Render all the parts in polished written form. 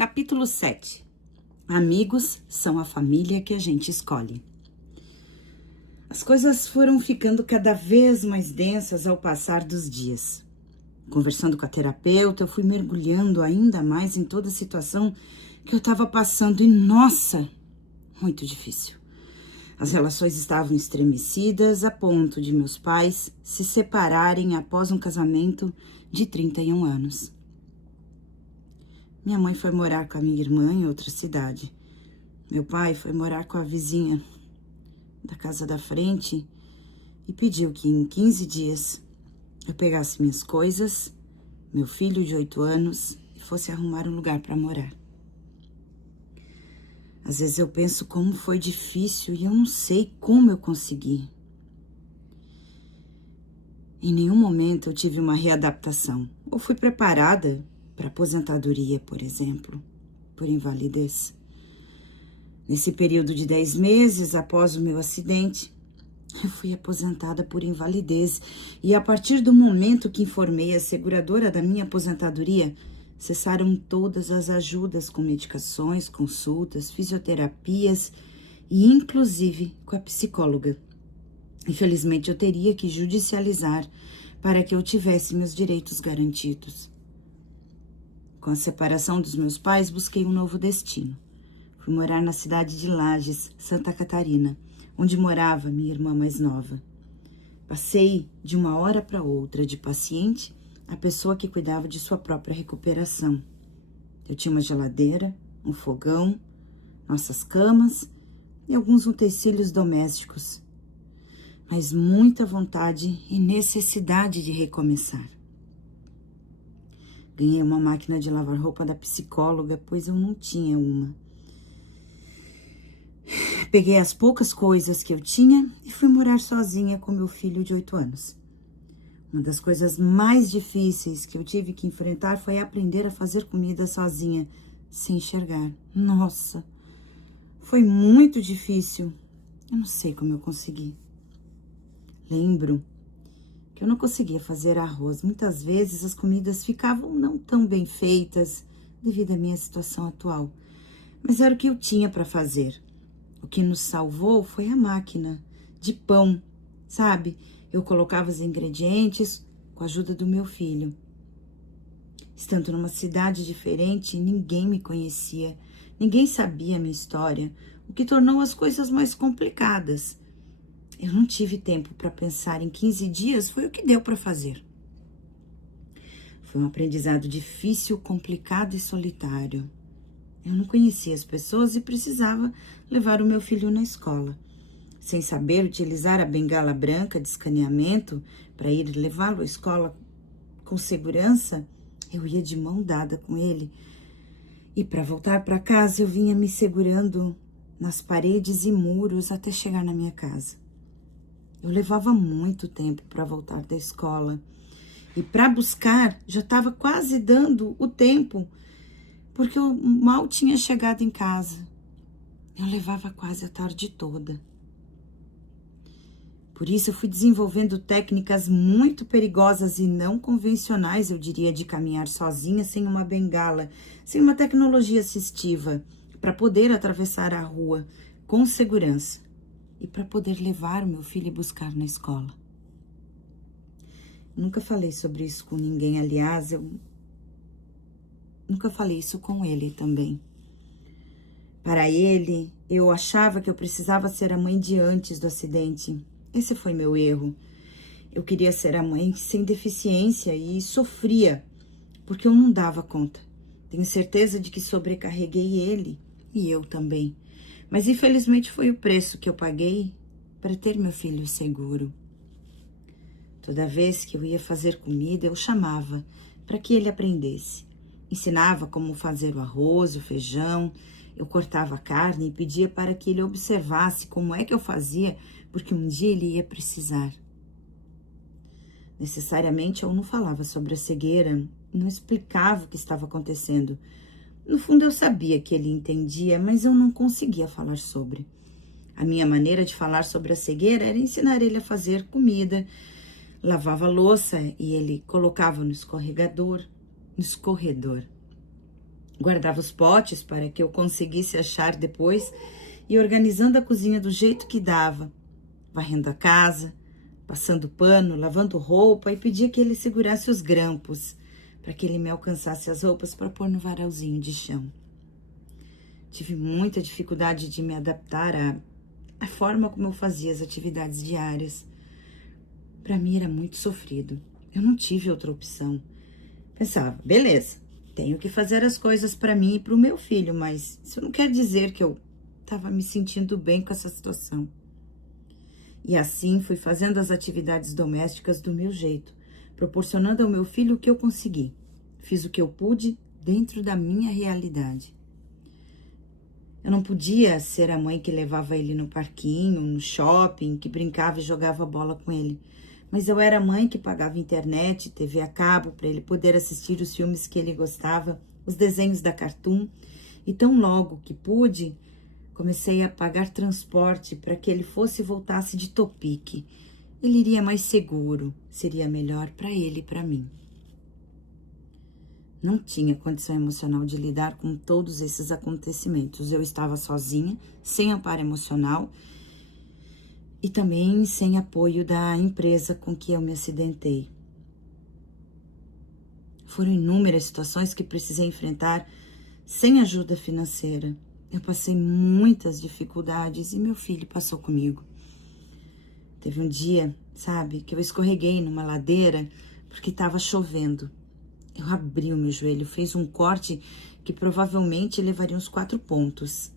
Capítulo 7. Amigos são a família que a gente escolhe. As coisas foram ficando cada vez mais densas ao passar dos dias. Conversando com a terapeuta, eu fui mergulhando ainda mais em toda a situação que eu estava passando e, nossa, muito difícil. As relações estavam estremecidas a ponto de meus pais se separarem após um casamento de 31 anos. Minha mãe foi morar com a minha irmã em outra cidade. Meu pai foi morar com a vizinha da casa da frente e pediu que em 15 dias eu pegasse minhas coisas, meu filho de 8 anos e fosse arrumar um lugar para morar. Às vezes eu penso como foi difícil e eu não sei como eu consegui. Em nenhum momento eu tive uma readaptação ou fui preparada para aposentadoria, por exemplo, por invalidez. Nesse período de 10 meses após o meu acidente, eu fui aposentada por invalidez e a partir do momento que informei a seguradora da minha aposentadoria, cessaram todas as ajudas com medicações, consultas, fisioterapias e inclusive com a psicóloga. Infelizmente eu teria que judicializar para que eu tivesse meus direitos garantidos. Com a separação dos meus pais, busquei um novo destino. Fui morar na cidade de Lages, Santa Catarina, onde morava minha irmã mais nova. Passei de uma hora para outra de paciente a pessoa que cuidava de sua própria recuperação. Eu tinha uma geladeira, um fogão, nossas camas e alguns utensílios domésticos, mas muita vontade e necessidade de recomeçar. Ganhei uma máquina de lavar roupa da psicóloga, pois eu não tinha uma. Peguei as poucas coisas que eu tinha e fui morar sozinha com meu filho de 8 anos. Uma das coisas mais difíceis que eu tive que enfrentar foi aprender a fazer comida sozinha, sem enxergar. Nossa, foi muito difícil. Eu não sei como eu consegui. Lembro que eu não conseguia fazer arroz. Muitas vezes as comidas ficavam não tão bem feitas devido à minha situação atual. Mas era o que eu tinha para fazer. O que nos salvou foi a máquina de pão, sabe? Eu colocava os ingredientes com a ajuda do meu filho. Estando numa cidade diferente, ninguém me conhecia, ninguém sabia a minha história, o que tornou as coisas mais complicadas. Eu não tive tempo para pensar em 15 dias, foi o que deu para fazer. Foi um aprendizado difícil, complicado e solitário. Eu não conhecia as pessoas e precisava levar o meu filho na escola. Sem saber utilizar a bengala branca de escaneamento para ir levá-lo à escola com segurança, eu ia de mão dada com ele. E para voltar para casa, eu vinha me segurando nas paredes e muros até chegar na minha casa. Eu levava muito tempo para voltar da escola. E para buscar, já estava quase dando o tempo, porque eu mal tinha chegado em casa. Eu levava quase a tarde toda. Por isso, eu fui desenvolvendo técnicas muito perigosas e não convencionais, eu diria, de caminhar sozinha, sem uma bengala, sem uma tecnologia assistiva, para poder atravessar a rua com segurança. E para poder levar o meu filho e buscar na escola. Nunca falei sobre isso com ninguém, aliás, eu nunca falei isso com ele também. Para ele, eu achava que eu precisava ser a mãe de antes do acidente. Esse foi meu erro. Eu queria ser a mãe sem deficiência e sofria, porque eu não dava conta. Tenho certeza de que sobrecarreguei ele e eu também. Mas infelizmente foi o preço que eu paguei para ter meu filho seguro. Toda vez que eu ia fazer comida, eu chamava para que ele aprendesse. Ensinava como fazer o arroz, o feijão, eu cortava a carne e pedia para que ele observasse como é que eu fazia, porque um dia ele ia precisar. Necessariamente eu não falava sobre a cegueira, não explicava o que estava acontecendo. No fundo, eu sabia que ele entendia, mas eu não conseguia falar sobre. A minha maneira de falar sobre a cegueira era ensinar ele a fazer comida, lavava a louça e ele colocava no escorredor. Guardava os potes para que eu conseguisse achar depois e organizando a cozinha do jeito que dava, varrendo a casa, passando pano, lavando roupa e pedia que ele segurasse os grampos para que ele me alcançasse as roupas para pôr no varalzinho de chão. Tive muita dificuldade de me adaptar à forma como eu fazia as atividades diárias. Para mim era muito sofrido. Eu não tive outra opção. Pensava, beleza, tenho que fazer as coisas para mim e para o meu filho, mas isso não quer dizer que eu estava me sentindo bem com essa situação. E assim fui fazendo as atividades domésticas do meu jeito, proporcionando ao meu filho o que eu consegui. Fiz o que eu pude dentro da minha realidade. Eu não podia ser a mãe que levava ele no parquinho, no shopping, que brincava e jogava bola com ele. Mas eu era a mãe que pagava internet, TV a cabo, para ele poder assistir os filmes que ele gostava, os desenhos da Cartoon. E tão logo que pude, comecei a pagar transporte para que ele fosse e voltasse de Topic. Ele iria mais seguro, seria melhor para ele e para mim. Não tinha condição emocional de lidar com todos esses acontecimentos. Eu estava sozinha, sem amparo emocional e também sem apoio da empresa com que eu me acidentei. Foram inúmeras situações que precisei enfrentar sem ajuda financeira. Eu passei muitas dificuldades e meu filho passou comigo. Teve um dia, sabe, que eu escorreguei numa ladeira porque estava chovendo. Eu abri o meu joelho, fez um corte que provavelmente levaria uns 4 pontos.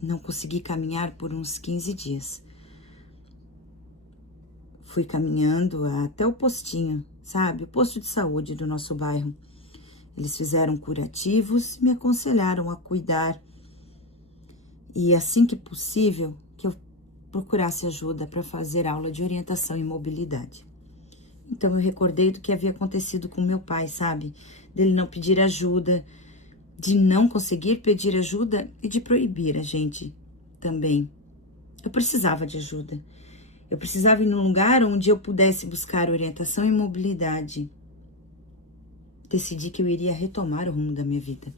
Não consegui caminhar por uns 15 dias. Fui caminhando até o postinho, sabe? O posto de saúde do nosso bairro. Eles fizeram curativos e me aconselharam a cuidar. E assim que possível, que eu procurasse ajuda para fazer aula de orientação e mobilidade. Então eu recordei do que havia acontecido com meu pai, sabe? Dele não pedir ajuda, de não conseguir pedir ajuda e de proibir a gente também. Eu precisava de ajuda. Eu precisava ir num lugar onde eu pudesse buscar orientação e mobilidade. Decidi que eu iria retomar o rumo da minha vida.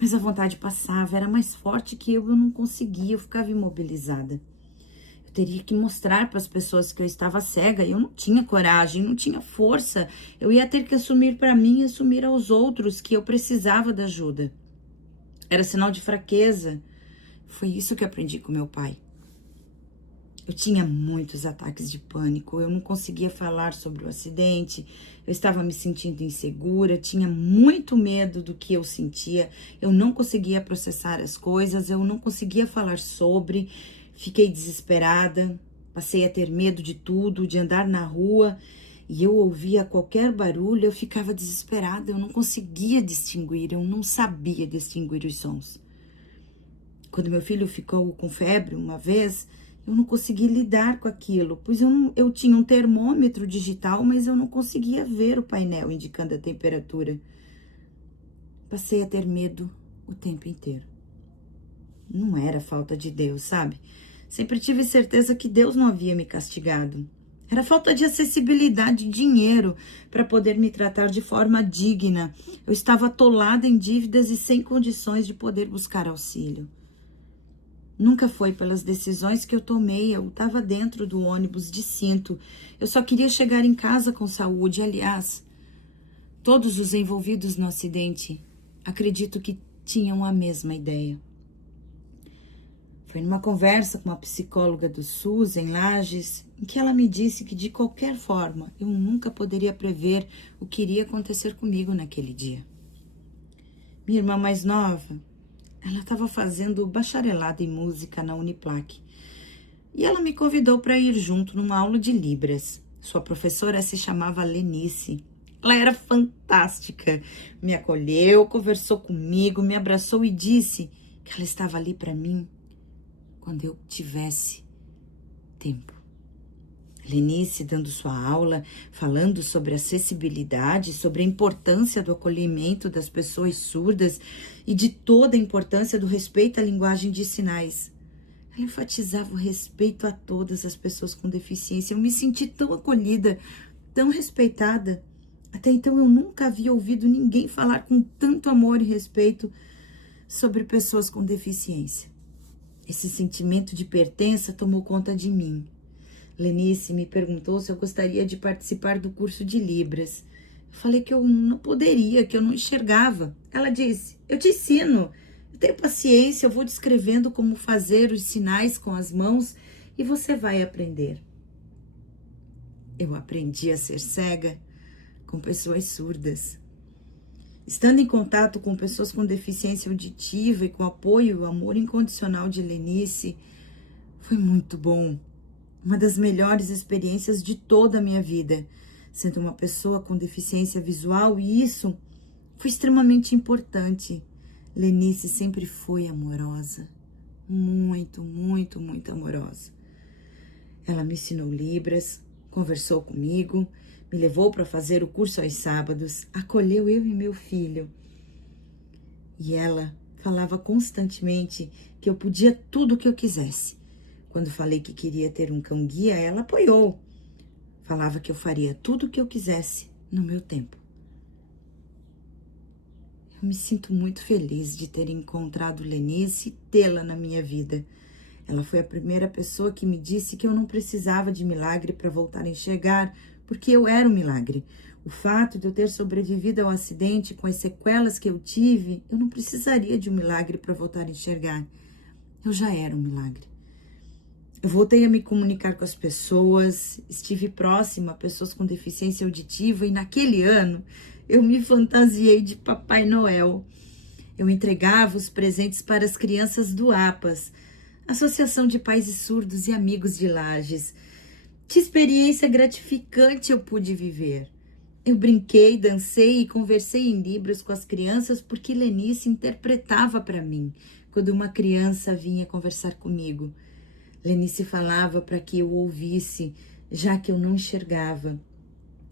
Mas a vontade passava, era mais forte que eu não conseguia, eu ficava imobilizada. Eu teria que mostrar para as pessoas que eu estava cega, eu não tinha coragem, não tinha força. Eu ia ter que assumir para mim e assumir aos outros que eu precisava da ajuda. Era sinal de fraqueza. Foi isso que aprendi com meu pai. Eu tinha muitos ataques de pânico, eu não conseguia falar sobre o acidente, eu estava me sentindo insegura, tinha muito medo do que eu sentia, eu não conseguia processar as coisas, eu não conseguia falar sobre, fiquei desesperada, passei a ter medo de tudo, de andar na rua, e eu ouvia qualquer barulho, eu ficava desesperada, eu não conseguia distinguir, eu não sabia distinguir os sons. Quando meu filho ficou com febre uma vez, eu não consegui lidar com aquilo, pois eu tinha um termômetro digital, mas eu não conseguia ver o painel indicando a temperatura. Passei a ter medo o tempo inteiro. Não era falta de Deus, sabe? Sempre tive certeza que Deus não havia me castigado. Era falta de acessibilidade, de dinheiro para poder me tratar de forma digna. Eu estava atolada em dívidas e sem condições de poder buscar auxílio. Nunca foi pelas decisões que eu tomei, eu estava dentro do ônibus de cinto. Eu só queria chegar em casa com saúde. Aliás, todos os envolvidos no acidente, acredito que tinham a mesma ideia. Foi numa conversa com uma psicóloga do SUS em Lages, em que ela me disse que de qualquer forma eu nunca poderia prever o que iria acontecer comigo naquele dia. Minha irmã mais nova, ela estava fazendo bacharelado em música na Uniplac. E ela me convidou para ir junto numa aula de Libras. Sua professora se chamava Lenice. Ela era fantástica. Me acolheu, conversou comigo, me abraçou e disse que ela estava ali para mim quando eu tivesse tempo. Lenice dando sua aula, falando sobre acessibilidade, sobre a importância do acolhimento das pessoas surdas e de toda a importância do respeito à linguagem de sinais. Ela enfatizava o respeito a todas as pessoas com deficiência. Eu me senti tão acolhida, tão respeitada. Até então eu nunca havia ouvido ninguém falar com tanto amor e respeito sobre pessoas com deficiência. Esse sentimento de pertença tomou conta de mim. Lenice me perguntou se eu gostaria de participar do curso de Libras. Eu falei que eu não poderia, que eu não enxergava. Ela disse, eu te ensino, eu tenho paciência, eu vou descrevendo como fazer os sinais com as mãos e você vai aprender. Eu aprendi a ser cega com pessoas surdas. Estando em contato com pessoas com deficiência auditiva e com apoio e o amor incondicional de Lenice, foi muito bom. Uma das melhores experiências de toda a minha vida, sendo uma pessoa com deficiência visual, e isso foi extremamente importante. Lenice sempre foi amorosa, muito, muito, muito amorosa. Ela me ensinou Libras, conversou comigo, me levou para fazer o curso aos sábados, acolheu eu e meu filho. E ela falava constantemente que eu podia tudo o que eu quisesse. Quando falei que queria ter um cão-guia, ela apoiou. Falava que eu faria tudo o que eu quisesse no meu tempo. Eu me sinto muito feliz de ter encontrado Lenice e tê-la na minha vida. Ela foi a primeira pessoa que me disse que eu não precisava de milagre para voltar a enxergar, porque eu era um milagre. O fato de eu ter sobrevivido ao acidente com as sequelas que eu tive, eu não precisaria de um milagre para voltar a enxergar. Eu já era um milagre. Eu voltei a me comunicar com as pessoas, estive próxima a pessoas com deficiência auditiva e naquele ano eu me fantasiei de Papai Noel. Eu entregava os presentes para as crianças do APAS, Associação de Pais e Surdos e Amigos de Lages. Que experiência gratificante eu pude viver. Eu brinquei, dancei e conversei em Libras com as crianças porque Lenice interpretava para mim quando uma criança vinha conversar comigo. Lenice falava para que eu ouvisse, já que eu não enxergava.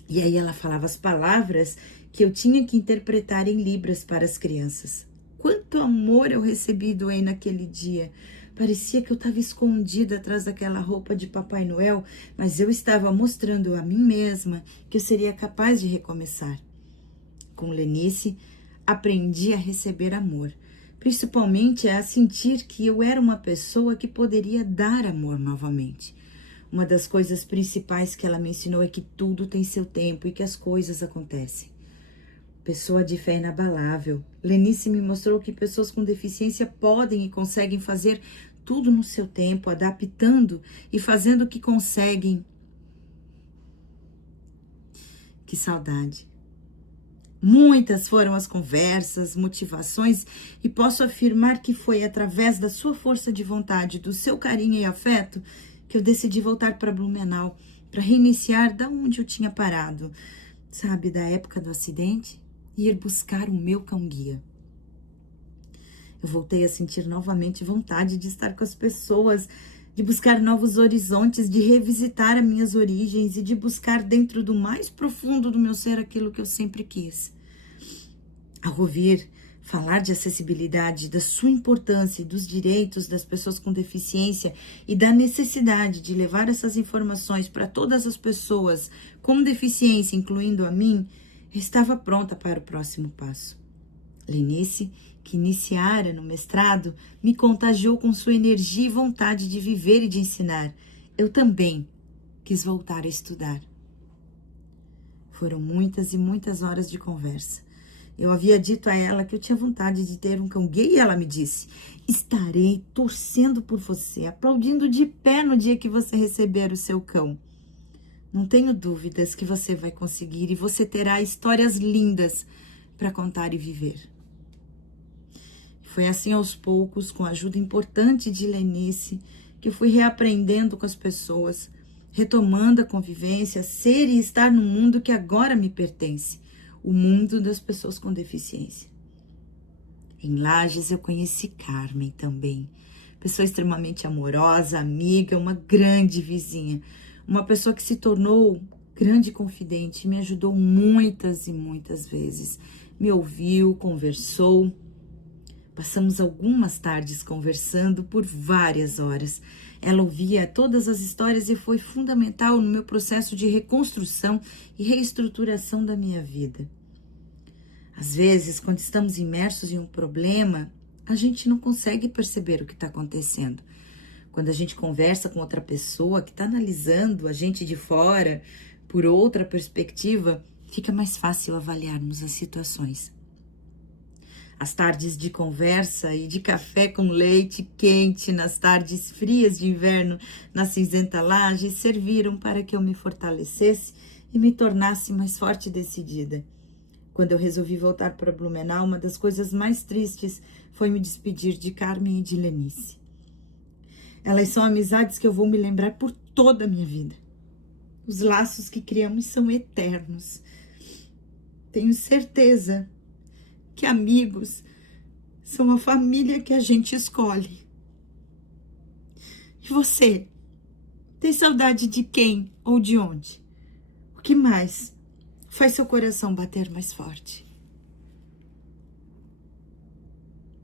E aí ela falava as palavras que eu tinha que interpretar em Libras para as crianças. Quanto amor eu recebi do Ei naquele dia. Parecia que eu estava escondida atrás daquela roupa de Papai Noel, mas eu estava mostrando a mim mesma que eu seria capaz de recomeçar. Com Lenice, aprendi a receber amor, principalmente a sentir que eu era uma pessoa que poderia dar amor novamente. Uma das coisas principais que ela me ensinou é que tudo tem seu tempo e que as coisas acontecem. Pessoa de fé inabalável. Lenice me mostrou que pessoas com deficiência podem e conseguem fazer tudo no seu tempo, adaptando e fazendo o que conseguem. Que saudade. Muitas foram as conversas, motivações, e posso afirmar que foi através da sua força de vontade, do seu carinho e afeto, que eu decidi voltar para Blumenau, para reiniciar da onde eu tinha parado, sabe, da época do acidente, e ir buscar o meu cão-guia. Eu voltei a sentir novamente vontade de estar com as pessoas, de buscar novos horizontes, de revisitar as minhas origens e de buscar dentro do mais profundo do meu ser aquilo que eu sempre quis. Ao ouvir falar de acessibilidade, da sua importância e dos direitos das pessoas com deficiência e da necessidade de levar essas informações para todas as pessoas com deficiência, incluindo a mim, eu estava pronta para o próximo passo. Lenice, que iniciara no mestrado, me contagiou com sua energia e vontade de viver e de ensinar. Eu também quis voltar a estudar. Foram muitas e muitas horas de conversa. Eu havia dito a ela que eu tinha vontade de ter um cão guia e ela me disse: estarei torcendo por você, aplaudindo de pé no dia que você receber o seu cão. Não tenho dúvidas que você vai conseguir e você terá histórias lindas para contar e viver. Foi assim aos poucos, com a ajuda importante de Lenice, que eu fui reaprendendo com as pessoas, retomando a convivência, ser e estar no mundo que agora me pertence, o mundo das pessoas com deficiência. Em Lages eu conheci Carmen também, pessoa extremamente amorosa, amiga, uma grande vizinha, uma pessoa que se tornou grande confidente, me ajudou muitas e muitas vezes, me ouviu, conversou. Passamos algumas tardes conversando por várias horas. Ela ouvia todas as histórias e foi fundamental no meu processo de reconstrução e reestruturação da minha vida. Às vezes, quando estamos imersos em um problema, a gente não consegue perceber o que está acontecendo. Quando a gente conversa com outra pessoa que está analisando a gente de fora, por outra perspectiva, fica mais fácil avaliarmos as situações. As tardes de conversa e de café com leite quente nas tardes frias de inverno na cinzenta laje serviram para que eu me fortalecesse e me tornasse mais forte e decidida. Quando eu resolvi voltar para Blumenau, uma das coisas mais tristes foi me despedir de Carmen e de Lenice. Elas são amizades que eu vou me lembrar por toda a minha vida. Os laços que criamos são eternos. Tenho certeza que amigos são a família que a gente escolhe. E você? Tem saudade de quem ou de onde? O que mais faz seu coração bater mais forte?